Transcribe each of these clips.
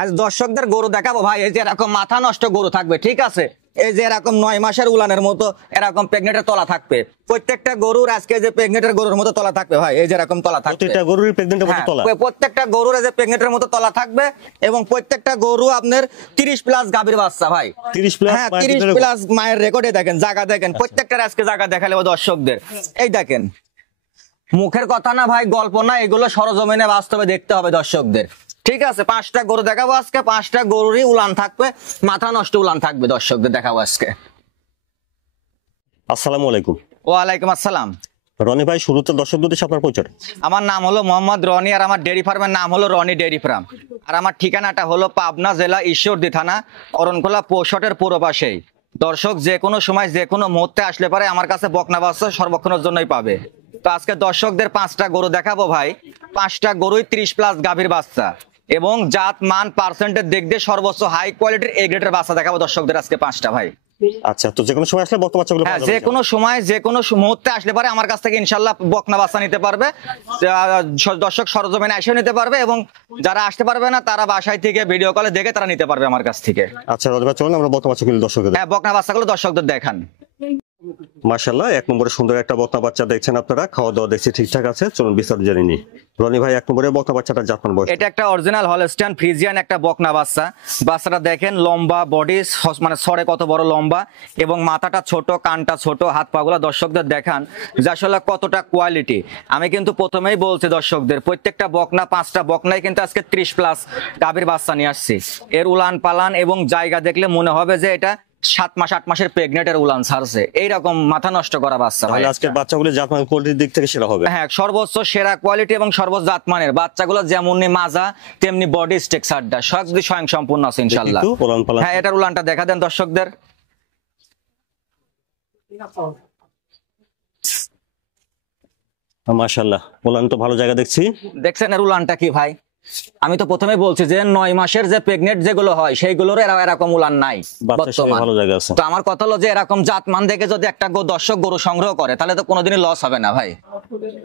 আজ দর্শকদের গরু দেখাবো ভাই, এই যে এরকম মাথা নষ্ট গরু থাকবে, ঠিক আছে। এই যে এরকম 9 মাসের উলানের মতো এরকম প্রেগনেটের তলা থাকবে, প্রত্যেকটা গরুর আজকে যে প্রেগনেটের গরুর মতো তলা থাকবে ভাই, এই যে এরকম তলা থাকবে প্রত্যেকটা গরুর প্রেগনেন্টের মতো তলা, প্রত্যেকটা গরুর যে প্রেগনেটের মতো তলা থাকবে, এবং প্রত্যেকটা গরু আপনার 30 প্লাস গাভীর বাচ্চা ভাই, 30 প্লাস। হ্যাঁ 30 প্লাস মায়ের রেকর্ডে দেখেন, জায়গা দেখেন, প্রত্যেকটার আজকে জায়গা দেখালে দর্শকদের। এই দেখেন, মুখের কথা না ভাই, গল্প না, এগুলো সরজমিনে বাস্তবে দেখতে হবে দর্শকদের, ঠিক আছে। 5টা গরু দেখাবো আজকে, 5টা গরুরই উলান থাকবে, মাথা নষ্ট উলান থাকবে, দর্শকদের দেখাবো আজকে। আসসালামু আলাইকুম। ওয়ালাইকুম আসসালাম। রনি ভাই, শুরুতে দর্শকদের উদ্দেশ্যে আপনার পরিচয়। আমার নাম হলো মোহাম্মদ রনি, আর আমার ডেয়ারি ফার্মের নাম হলো রনি ডেয়ারি ফার্ম, আর আমার ঠিকানাটা হলো পাবনা জেলা ঈশ্বরদী থানা অরণখোলা পৌষটের পূর্ব পাশেই। দর্শক যে কোনো সময় যে কোনো মুহূর্তে আসলে পারে আমার কাছে বকনা বাচ্চা সর্বক্ষণের জন্যই পাবে। তো আজকে দর্শকদের 5টা গরু দেখাবো ভাই, 5টা গরুই 30 প্লাস গাভীর বাচ্চা, এবং জাত মান পার্সেন্টের দিক দিয়ে সর্বোচ্চ হাই কোয়ালিটির এ গ্রেডের বাচ্চা দেখাবো দর্শকদের আজকে 5টা ভাই। আচ্ছা, তো যে কোনো সময় আসলে বকনা বাচ্চাগুলো হ্যাঁ, যে কোনো সময় যে কোনো মুহূর্তে আসলে পারে আমার কাছ থেকে ইনশাল্লাহ বকনা বাচ্চা নিতে পারবে। দর্শক সরজমিনে এসেও নিতে পারবে, এবং যারা আসতে পারবে না তারা বাসায় থেকে ভিডিও কলে দেখে তারা নিতে পারবে আমার কাছ থেকে। আচ্ছা রনি ভাই, চলুন আমরা বকনা বাচ্চাগুলো দর্শকদের। হ্যাঁ, বকনা বাচ্চাগুলো দর্শকদের দেখান। মাশাআল্লাহ, 1 নম্বরে সুন্দর একটা বকনা বাচ্চা দেখছেন আপনারা, খাওয়া দাওয়া দেখছি ঠিকঠাক আছে। চলুন বিস্তারিত জেনে নিই। রনি ভাই, 1 নম্বরে বকনা বাচ্চাটা জাতমান বয়স। এটা একটা অরিজিনাল হলস্টাইন ফ্রিজিয়ান একটা বকনা বাচ্চা। বাচ্চাটা দেখেন, লম্বা বডি, মানে সরে কত বড় লম্বা, এবং মাথাটা ছোট, কানটা ছোট, হাত পাগুলা দর্শকদের দেখান যে আসলে কতটা কোয়ালিটি। আমি কিন্তু প্রথমেই বলছি দর্শকদের, প্রত্যেকটা বকনা 5টা বকনাই কিন্তু আজকে 30 প্লাস গাভীর বাচ্চা নিয়ে আসছি। এর উলান পালান এবং জায়গা দেখলে মনে হবে যে এটা 7 মাস 8 মাসের প্রেগনেন্টের উলান ছাড়ছে, এইরকম মাথা নষ্ট করা বাচ্চা ভাই। আজকের বাচ্চাগুলো জাতমান কোয়ালিটির দিক থেকে সেরা হবে। হ্যাঁ, সর্বোচ্চ সেরা কোয়ালিটি এবং সর্বোচ্চ জাতমানের বাচ্চাগুলো, যেমনি মাজা তেমনি বডি স্ট্রাকচারটা সব দিক স্বয়ং সম্পূর্ণ আছে ইনশাআল্লাহ। হ্যাঁ, এটার উলানটা দেখা দেন দর্শকদের। মাশাআল্লাহ, উলান তো ভালো জায়গা দেখছি। দেখছেন এর উলানটা কি ভাই? আমি তো প্রথমে বলছি যে 9 মাসের যে প্রেগনেন্ট যেগুলো হয় সেইগুলোর এরকম উলান নাই বর্তমানে। ভালো জায়গা আছে। তো আমার কথা হলো যে এরকম জাতমান দেখে যদি একটা দর্শক গরু সংগ্রহ করে তাহলে তো কোনোদিনই লস হবে না ভাই।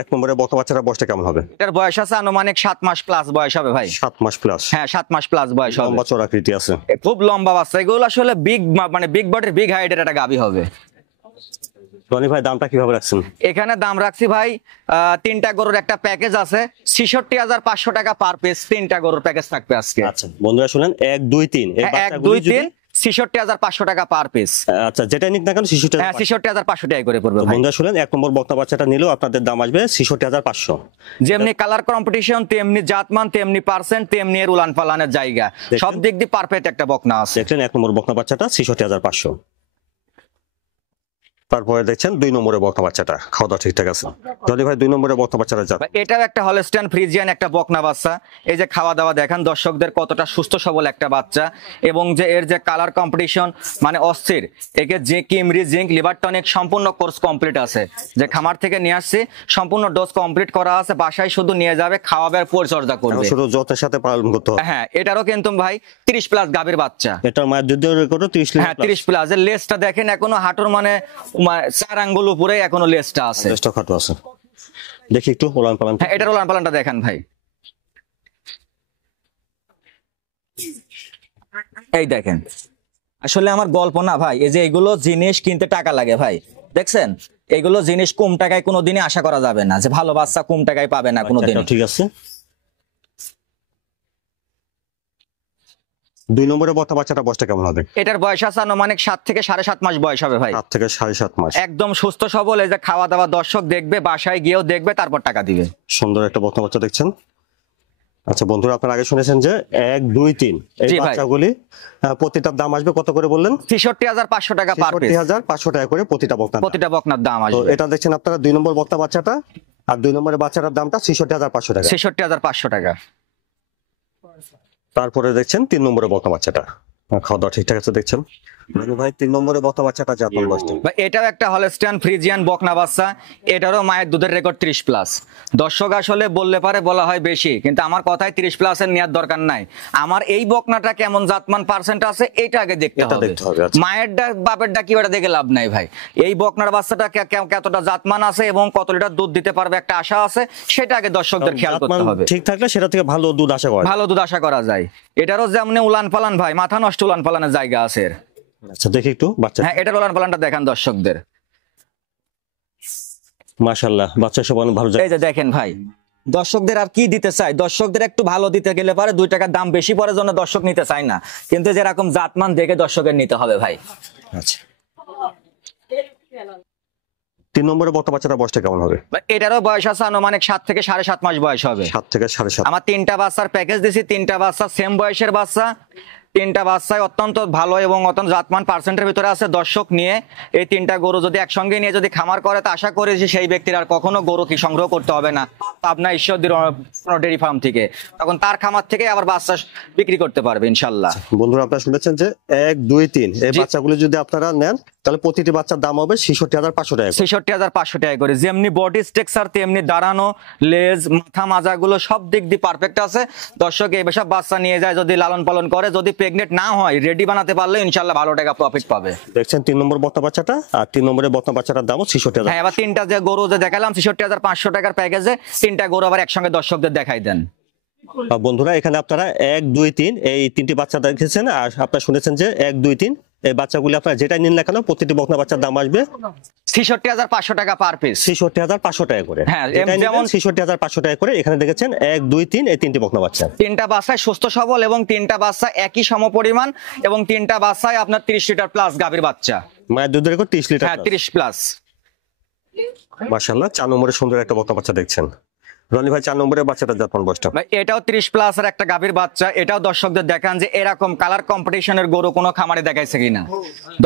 1 নম্বরে বকনা বাচ্চাটা বয়সটা কেমন হবে? এটার বয়স আছে আনুমানিক 7 মাস প্লাস বয়স হবে ভাই। 7 মাস প্লাস? হ্যাঁ, 7 মাস প্লাস বয়স হবে। লম্বা চওড়া আকৃতি আছে, খুব লম্বা বাচ্চা। এগুলো আসলে বিগ, মানে বিগ বডির বিগ হাইটের একটা গাভী হবে। রনি ভাই, দামটা কিভাবে রাখছেন? এখানে দাম রাখছি ভাই, 3টা গরুর একটা প্যাকেজ আছে, 66,500 টাকা পার পিস। 3টা গরুর প্যাকেজ থাকবে আজকে। আচ্ছা বন্ধুরা শুনেন, 1 2 3 এই 1 2 3 66,500 টাকা পার পিস। আচ্ছা, যেটা নিক না কেন 66,000। হ্যাঁ, 66,500 টাকা করে পড়বে। বন্ধুরা শুনেন, 1 নম্বর বকনা বাচ্চাটা নিলেও আপনাদের দাম আসবে 66,500। যেমনি কালার কম্পিটিশন, তেমনি জাতমান, তেমনি পার্সেন্ট, তেমনি এর উলান পালানের জায়গা, সব দিক দিয়ে পারফেক্ট একটা বকনা আছে। দেখলেন 1 নম্বর বকনা বাচ্চাটা 66,500। তারপরে দেখছেন 2 নম্বরে বকনা বাচ্চাটা, খাওয়া দাওয়া ঠিকঠাক আছে। যদি ভাই 2 নম্বরে বকনা বাচ্চাটা যাবে, এটাও একটা হলস্টাইন ফ্রিজিয়ান একটা বকনা বাচ্চা। এই যে খাওয়া দাওয়া দেখেন দর্শকদের, কতটা সুস্থ সবল একটা বাচ্চা, এবং যে এর যে কালার কম্পিটিশন মানে অস্থির। একে যে কিমরি জিঙ্ক লিভার টনিক সম্পূর্ণ কোর্স কমপ্লিট আছে, যে খামার থেকে নিয়ে আসছি, সম্পূর্ণ ডোজ কমপ্লিট করা আছে। বাসায় শুধু নিয়ে যাবে, খাওয়াবে আর পরিচর্যা করবে, শুধু যত্নের সাথে পালন করতে হবে। হ্যাঁ, এটারও কিন্তু ভাই 30 প্লাস গাভীর বাচ্চা। এটার মায়ের দুধের রেকর্ডও 30 প্লাস। হ্যাঁ, 30 প্লাস। এর লেজটা দেখেন, এখনো হাঁটুর মানে 4 আঙ্গুল উপরে এখনো লেজটা আছে, লেজটা খাটো আছে। দেখি একটু উলান পালান। হ্যাঁ, এটার উলান পালানটা দেখেন ভাই। এই দেখেন, আসলে আমার গল্প না ভাই, এই যে এগুলো জিনিস কিনতে টাকা লাগে ভাই, দেখছেন এগুলো জিনিস কম টাকায় কোনোদিনই আশা করা যাবে না যে ভালো বাচ্চা কম টাকায় পাবে না কোনোদিন। ঠিক আছে। 2 নম্বরে বকনা বাচ্চাটা বয়সটা কেমন হবে? এটার বয়স আছে আনুমানিক 7 থেকে 7.5 মাস বয়স হবে ভাই। 7 থেকে 7.5 মাস। একদম সুস্থ সবল। এই যে খাওয়া দাওয়া দর্শক দেখবে, বাসায় গিয়েও দেখবে, তারপর টাকা দিবে। সুন্দর একটা বকনা বাচ্চা দেখছেন। আচ্ছা বন্ধুরা, আপনারা আগে শুনেছেন যে 1 2 3 এই বাচ্চাগুলি প্রতিটার দাম আসবে কত করে বললেন? 66,500 টাকা পার পিস। 66,500 টাকা করে প্রতিটা বকনার দাম আসবে। এটা দেখছেন আপনারা 2 নম্বর বকনা বাচ্চাটা, আর 2 নম্বরের বাচ্চাটার দামটা 66,500 টাকা। 66,500 টাকা। তারপরে দেখছেন 3 নম্বরের বকনা বাচ্চাটা, খাওয়া দাওয়া ঠিকঠাক আছে দেখছেন। রনি ভাই 3 নম্বরে বকনা বাচ্চাটা জাতমান বয়সটা। বা এটাও একটা হলস্টিয়ান ফ্রিজিয়ান বকনা বাচ্চা, এটারও মায়ের দুধের রেকর্ড 30+। দর্শক আসলে বললে পারে বলা হয় বেশি, কিন্তু আমার কথায় 30+ এর নেওয়ার দরকার নাই। আমার এই বকনাটা কেমন জাতমান পার্সেন্ট আছে এটা আগে দেখতে হবে। আচ্ছা। মায়েরটা বাপেরটা কি ওটা দেখে লাভ নাই ভাই। এই বকনার বাচ্চাটা কতটা জাতমান আছে এবং কত লিটার দুধ দিতে পারবে একটা আশা আছে, সেটা আগে দর্শকদের খেয়াল করতে হবে। ঠিক থাকলে সেটা থেকে ভালো দুধ আশা করা যায়। ভালো দুধ আশা করা যায়। এটারও যেমন উলান পালান ভাই, মাথা নষ্ট উলান পালানের জায়গা আছে এর। আচ্ছা দেখি একটু বাচ্চা। হ্যাঁ, এটার উলান পালানটা দেখান দর্শকদের। মাশাআল্লাহ, বাচ্চা সব অনেক ভালো এই যে দেখেন ভাই, দর্শকদের আর কি দিতে চাই, দর্শকদের একটু ভালো দিতে গেলে পারে 2 টাকার দাম বেশি পড়ে জন্য দর্শক নিতে চায় না, কিন্তু যেরকম জাতমান দেখে দর্শকের নিতে হবে ভাই। আচ্ছা 3 নম্বরে বকনা বাচ্চাটা বয়সটা কেমন হবে? এটারও বয়স আছে আনুমানিক 7 থেকে 7.5 মাস বয়স হবে। 7 থেকে 7.5। আমার 3টা বাচ্চার প্যাকেজ দিছি, 3টা বাচ্চা সেম বয়সের বাচ্চা, 3টা বাচ্চায় অত্যন্ত ভালো এবং অত্যন্ত জাতমান পার্সেন্টের ভিতরে আছে। দর্শক নিয়ে এই 3টা গরু যদি একসঙ্গে নিয়ে যদি খামার করে, তো আশা করি যে সেই ব্যক্তির আর কখনো গরু কি সংগ্রহ করতে হবে না আপনার ঈশ্বরদীর ডেয়ারি ফার্ম থেকে, তখন তার খামার থেকে আবার বাচ্চা বিক্রি করতে পারবে ইনশাল্লাহ। বন্ধুরা আপনারা শুনেছেন যে 1 2 3 এই বাচ্চাগুলো যদি আপনারা নেন তাহলে প্রতিটি বাচ্চার দাম হবে 66500 টাকা। 66500 টাকা করে। যেমনি বডি স্ট্রাকচার তেমনি দাঁড়ানো, লেজ, মাথা মাজাগুলো সব দিক দিয়ে পারফেক্ট আছে। দর্শক এই সব বাচ্চা নিয়ে যায় যদি লালন পালন করে, যদি প্রেগনেন্ট না হয় রেডি বানাতে পারলে ইনশাল্লাহ ভালো টাকা প্রফিট পাবে। দেখছেন 3 নম্বর বকনা বাচ্চাটা, আর 3 নম্বরের বকনা বাচ্চাটার দাম 66000। হ্যাঁ, এবার 3টা যে গরু যে দেখালাম 66500 টাকার প্যাকেজে 3টা গরু আবার একসঙ্গে দর্শকদের দেখাই দেন। বন্ধুরা এখানে আপনারা 1 2 3 এই 3টি বাচ্চা দেখেছেন, আর আপনারা শুনেছেন যে 1 2 3 এই বাচ্চাগুলো আপনারা যেটাই নিন না কেন প্রতিটি বকনা বাচ্চার দাম আসবে 66500 টাকা পার পিস। 66500 টাকা করে। হ্যাঁ, যেমন 66500 টাকা করে এখানে দেখেছেন 1 2 3 এই 3টি বকনা বাচ্চা। 3টা বাচ্চায় সুস্থ সবল এবং 3টা বাচ্চা একই সমপরিমাণ এবং 3টা বাচ্চায় আপনার 30 লিটার প্লাস গাভীর বাচ্চা। মায়ের দুধের রেকর্ড 30 লিটার। হ্যাঁ, 30+। মাশাআল্লাহ 4 নম্বরে সুন্দর একটা বকনা বাচ্চা দেখছেন। রনি ভাই 4 নম্বরের বাচ্চাটার জাতমান বয়সটা? ভাই এটাও 30+ এর একটা গাভীর বাচ্চা। এটাও দর্শকদের দেখান যে এরকম কালার কম্পিটিশনের গরু কোনো খামারে দেখাইছে কিনা।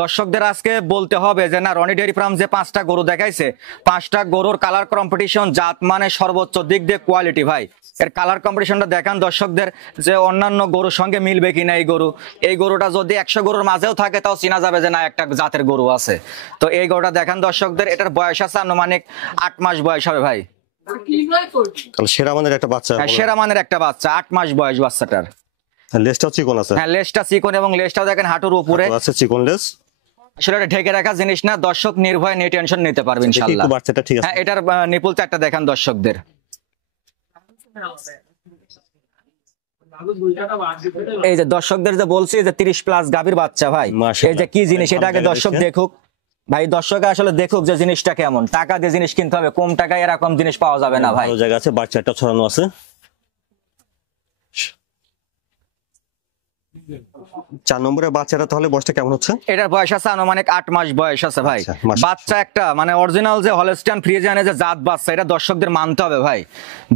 দর্শকদের আজকে বলতে হবে যে না, রনি ডেয়ারি ফার্ম যে 5টা গরু দেখাইছে, 5টা গরুর কালার কম্পিটিশন জাত মানে সর্বোচ্চ দিক দিয়ে কোয়ালিটি ভাই। এর কালার কম্পিটিশনটা দেখান দর্শকদের যে অন্যান্য গরুর সঙ্গে মিলবে কিনা। এই গরুটা যদি 100 গরুর মাঝেও থাকে তাও চেনা যাবে যে না একটা জাতের গরু আছে। তো এই গরুটা দেখান দর্শকদের। এটার বয়স আছে আনুমানিক 8 মাস বয়স হবে ভাই। তাহলে সেরা মানের একটা বাচ্চা। হ্যাঁ, সেরা মানের একটা বাচ্চা, 8 মাস বয়স বাচ্চাটার। লেজটাও চিকন আছে। হ্যাঁ, লেজটা চিকন এবং লেজটাও দেখেন হাঁটুর উপরে আছে, চিকন লেজ। আসলে এটা ঢেকে রাখা জিনিস না, দর্শক নির্ভয়ে নিয়ে টেনশন নিতে পারবে ইনশাআল্লাহ। একটু বাচ্চাটা ঠিক আছে। হ্যাঁ, এটার নিপুল চারটা দেখান দর্শকদের। এই যে দর্শকদের যে বলছি যে 30+ গাভীর বাচ্চা ভাই, এই যে কি জিনিস এটা আগে দর্শক দেখুক ভাই। দর্শক আসলে দেখুক যে জিনিসটা কেমন। টাকা দিয়ে জিনিস কিনতে হবে, কম টাকায় এরকম জিনিস পাওয়া যাবে না ভাই। ভালো জায়গা আছে, বাচ্চাটা ছড়ানো আছে। 4 নম্বরের বাচ্চাটা তাহলে বয়সটা কেমন হচ্ছে? এটার বয়স আছে আনুমানিক 8 মাস বয়স আছে ভাই। আচ্ছা, বাচ্চা একটা মানে অরিজিনাল যে হলস্টিয়ান ফ্রিজিয়ানের যে জাত বাচ্চা, এটা দর্শকদের মানতে হবে ভাই।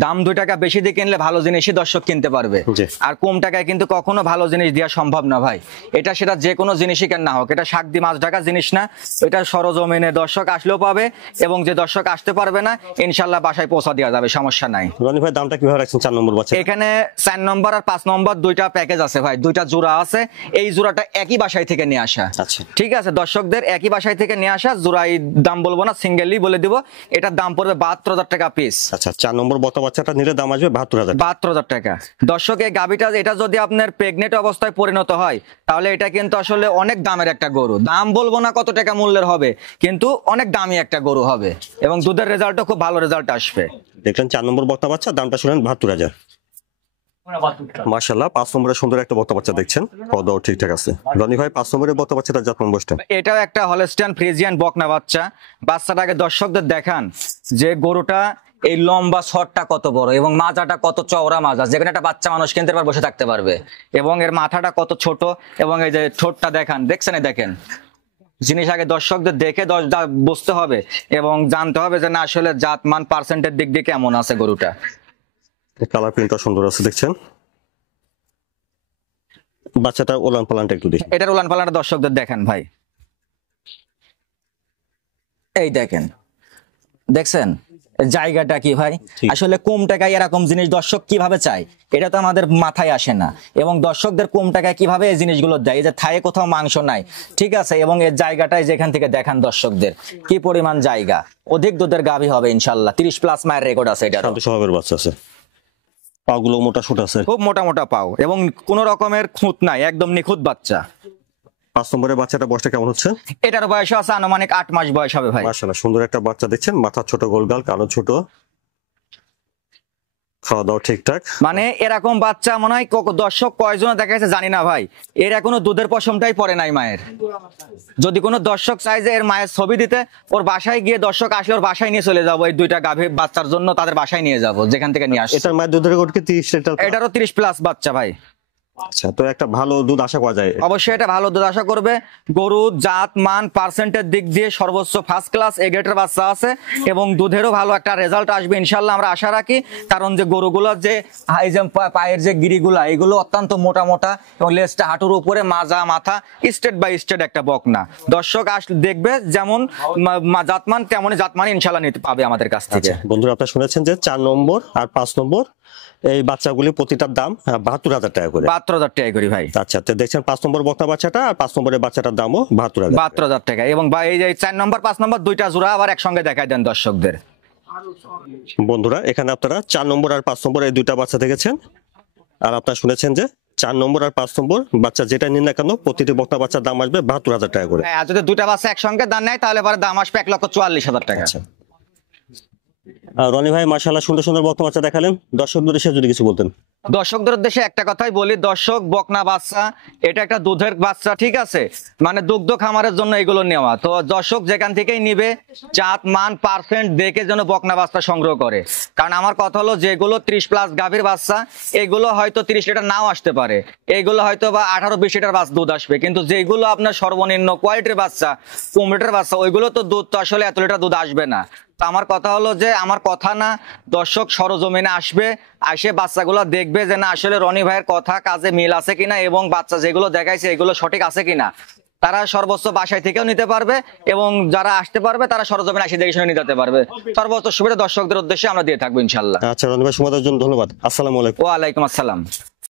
দাম 2 টাকা বেশি দিয়ে কিনলে ভালো জিনিসই দর্শক কিনতে পারবে, আর কম টাকায় কিন্তু কখনো ভালো জিনিস দেওয়া সম্ভব না ভাই। এটা সেটা যে কোনো জিনিসই কেন না হোক, এটা শাক দিয়ে মাছ ঢাকা জিনিস না। এটা সরজমিনে দর্শক আসলেও পাবে এবং যে দর্শক আসতে পারবে না ইনশাল্লাহ বাসায় পৌঁছা দেওয়া যাবে, সমস্যা নাই। রনি ভাই দামটা কিভাবে রাখছেন 4 নম্বর বাচ্চা? এখানে 4 নম্বর আর 5 নম্বর 2টা প্যাকেজ আছে ভাই, 2টা জোড়া আছে। এই জোড়াটা একই বাসায় থেকে নিয়ে আসা। আচ্ছা ঠিক আছে, দর্শকদের একই বাসায় থেকে নিয়ে আসা জোড়াই দাম বলবো না, সিঙ্গেলই বলে দিব। এটার দাম পড়বে 72000 টাকা পিস। আচ্ছা 4 নম্বর বকনা বাচ্চাটা নিলে দাম আসবে 72000 টাকা। দর্শক এই গাভীটা এটা যদি আপনার প্রেগনেন্ট অবস্থায় পরিণত হয় তাহলে এটা কিন্তু আসলে অনেক দামের একটা গরু। দাম বলবো না কত টাকা মূল্যের হবে, কিন্তু অনেক দামি একটা গরু হবে এবং দুধের রেজাল্টও খুব ভালো রেজাল্ট আসবে। দেখলেন 4 নম্বর বকনা বাচ্চা, দামটা শুনেন 72000। মাশাআল্লাহ 5 নম্বরে সুন্দর একটা বকনা বাচ্চা দেখছেন, কদও ঠিকঠাক আছে। রনি ভাই 5 নম্বরের বকনা বাচ্চাটা জাতমান বয়সটা? এটাও একটা হলস্টিয়ান ফ্রিজিয়ান বকনা বাচ্চা। বাচ্চাটাকে দর্শকদের দেখান যে গরুটা এই লম্বা ছটটা কত বড় এবং মাজাটা কত চওড়া মাজা, যেখানে একটা বাচ্চা মানুষ কিনতে পারবে, বসে থাকতে পারবে। এবং এর মাথাটা কত ছোট এবং এই যে ঠোঁটটা দেখান, দেখছেন দেখেন। জিনিস আগে দর্শকদের দেখে বুঝতে হবে এবং জানতে হবে যে না আসলে জাতমান পার্সেন্টের দিক দিয়ে কেমন আছে গরুটা। কালার প্রিন্টটা সুন্দর আছে দেখছেন। বাচ্চাটা ওলান পালানটা একটু দেখি। এটার উলান পালানটা দর্শকদের দেখান ভাই। এই দেখেন, দেখছেন জায়গাটা কি ভাই, ঠিক। আসলে কম টাকায় এরকম জিনিস দর্শক কিভাবে চায় এটা তো আমাদের মাথায় আসে না, এবং দর্শকদের কম টাকায় কিভাবে এই জিনিসগুলো দেয়, এই যে থায়ে কোথাও মাংস নাই, ঠিক আছে, এবং এর জায়গাটায় যেখান থেকে দেখান দর্শকদের কি পরিমাণ জায়গা, অধিক দুধের গাভী হবে ইনশাল্লাহ, 30+ মায়ের রেকর্ড আছে এটা, শান্ত স্বভাবের বাচ্চা আছে, পাগুলো মোটা সুট আছে। খুব মোটা মোটা পাও এবং কোনো রকমের খুঁত নাই, একদম নিখুঁত বাচ্চা। 5 নম্বরের বাচ্চাটা বয়সটা কেমন হচ্ছে? এটার বয়স আছে আনুমানিক 8 মাস বয়স হবে ভাই। মাশাআল্লাহ সুন্দর একটা বাচ্চা দেখছেন, মাথা ছোট, গোলগাল, কালো ছোট, খাওয়া দাওয়া ঠিকঠাক। মানে এরকম বাচ্চা মনে হয় দর্শক কয়জন দেখা যাচ্ছে জানি না ভাই, এর এখনো দুধের পশমটাই পড়ে নাই মায়ের। যদি কোনো দর্শক চায় যে এর মায়ের ছবি দিতে, ওর বাসায় গিয়ে দর্শক আসলে ওর বাসায় নিয়ে চলে যাবো, এই 2টা গাভী বাচ্চার জন্য তাদের বাসায় নিয়ে যাব যেখান থেকে নিয়ে আসে। এটার মায়ের দুধের রেকর্ড কি 30 লিটার? এটারও 30+ বাচ্চা ভাই। আচ্ছা, তো একটা ভালো দুধ আশা করা যায়? অবশ্যই এটা ভালো দুধ আশা করবে। গরু জাত মান পার্সেন্টের দিক দিয়ে সর্বোচ্চ ফার্স্ট ক্লাস এ গ্রেডের বাচ্চা আছে, এবং দুধেরও ভালো একটা রেজাল্ট আসবে ইনশাল্লাহ আমরা আশা রাখি। কারণ যে গরুগুলোর যে এই যে পায়ের যে গিরিগুলা এগুলো অত্যন্ত মোটা মোটা, এবং লেজটা হাঁটুর উপরে, মাজা মাথা স্টেট বাই স্টেট একটা বকনা। দর্শক দেখবে যেমন জাতমান তেমনই জাতমান ইনশাল্লাহ নিতে পাবে আমাদের কাছ থেকে। বন্ধুরা আপনারা শুনেছেন যে 4 নম্বর আর 5 নম্বর এই বাচ্চাগুলি প্রতিটার দাম 72,000 টাকা করে। 72,000 টাকা করি ভাই। আচ্ছা, তো দেখছেন 5 নম্বর বকনা বাচ্চাটা আর 5 নম্বরের বাচ্চাটার দামও 72,000। 72,000 টাকা। এবং এই যে 4 নম্বর 5 নম্বর 2টা জোড়া আবার একসঙ্গে দেখাই দেন দর্শকদের। বন্ধুরা এখানে আপনারা 4 নম্বর আর 5 নম্বর এই 2টা বাচ্চা দেখেছেন, আর আপনারা শুনেছেন যে 4 নম্বর আর 5 নম্বর বাচ্চা যেটা নিন না কেন প্রতিটি বকনা বাচ্চার দাম আসবে 72,000 টাকা করে। হ্যাঁ, যদি 2টা বাচ্চা একসঙ্গে দাম নেয় তাহলে পরে দাম আসবে 1,44,000 টাকা। রনি ভাই মাশাআল্লাহ সুন্দর সুন্দর বকনা বাচ্চা দেখালেন, দর্শকদের এসে যদি কিছু বলতেন। দর্শকদের উদ্দেশ্যে একটা কথাই বলি, দর্শক বকনা বাচ্চা এটা একটা দুধের বাচ্চা, ঠিক আছে, মানে দুগ্ধ খামারের জন্য এগুলো নেওয়া। তো দর্শক যেখান থেকেই নিবে জাত মান পার্সেন্ট দেখে যেন বকনা বাচ্চা সংগ্রহ করে। কারণ আমার কথা হলো যেগুলো 30+ গাভীর বাচ্চা এগুলো হয়তো 30 লিটার নাও আসতে পারে, এগুলো হয়তো বা 18-20 লিটার দুধ আসবে, কিন্তু যেগুলো আপনার সর্বনিম্ন কোয়ালিটির বাচ্চা 15 লিটার বাচ্চা ওইগুলো তো দুধ তো আসলে এত লিটার দুধ আসবে না। তো আমার কথা হলো যে আমার কথা না, দর্শক সরজমিনে আসবে, আসে বাচ্চাগুলো দেখবে যে না আসলে রনি ভাইয়ের কথা কাজে মিল আছে কিনা, এবং বাচ্চা যেগুলো দেখাইছে এগুলো সঠিক আছে কিনা। তারা সর্বোচ্চ বাসায় থেকেও নিতে পারবে, এবং যারা আসতে পারবে তারা সরজমিনে আসে দেখে শুনে নিতে পারবে। সর্বোচ্চ সুবিধা দর্শকদের উদ্দেশ্যে আমরা দিয়ে থাকবো ইনশাল্লাহ। আচ্ছা রনি ভাই, সময় দেওয়ার জন্য ধন্যবাদ। আসসালামু আলাইকুম। ওয়ালাইকুম আসসালাম।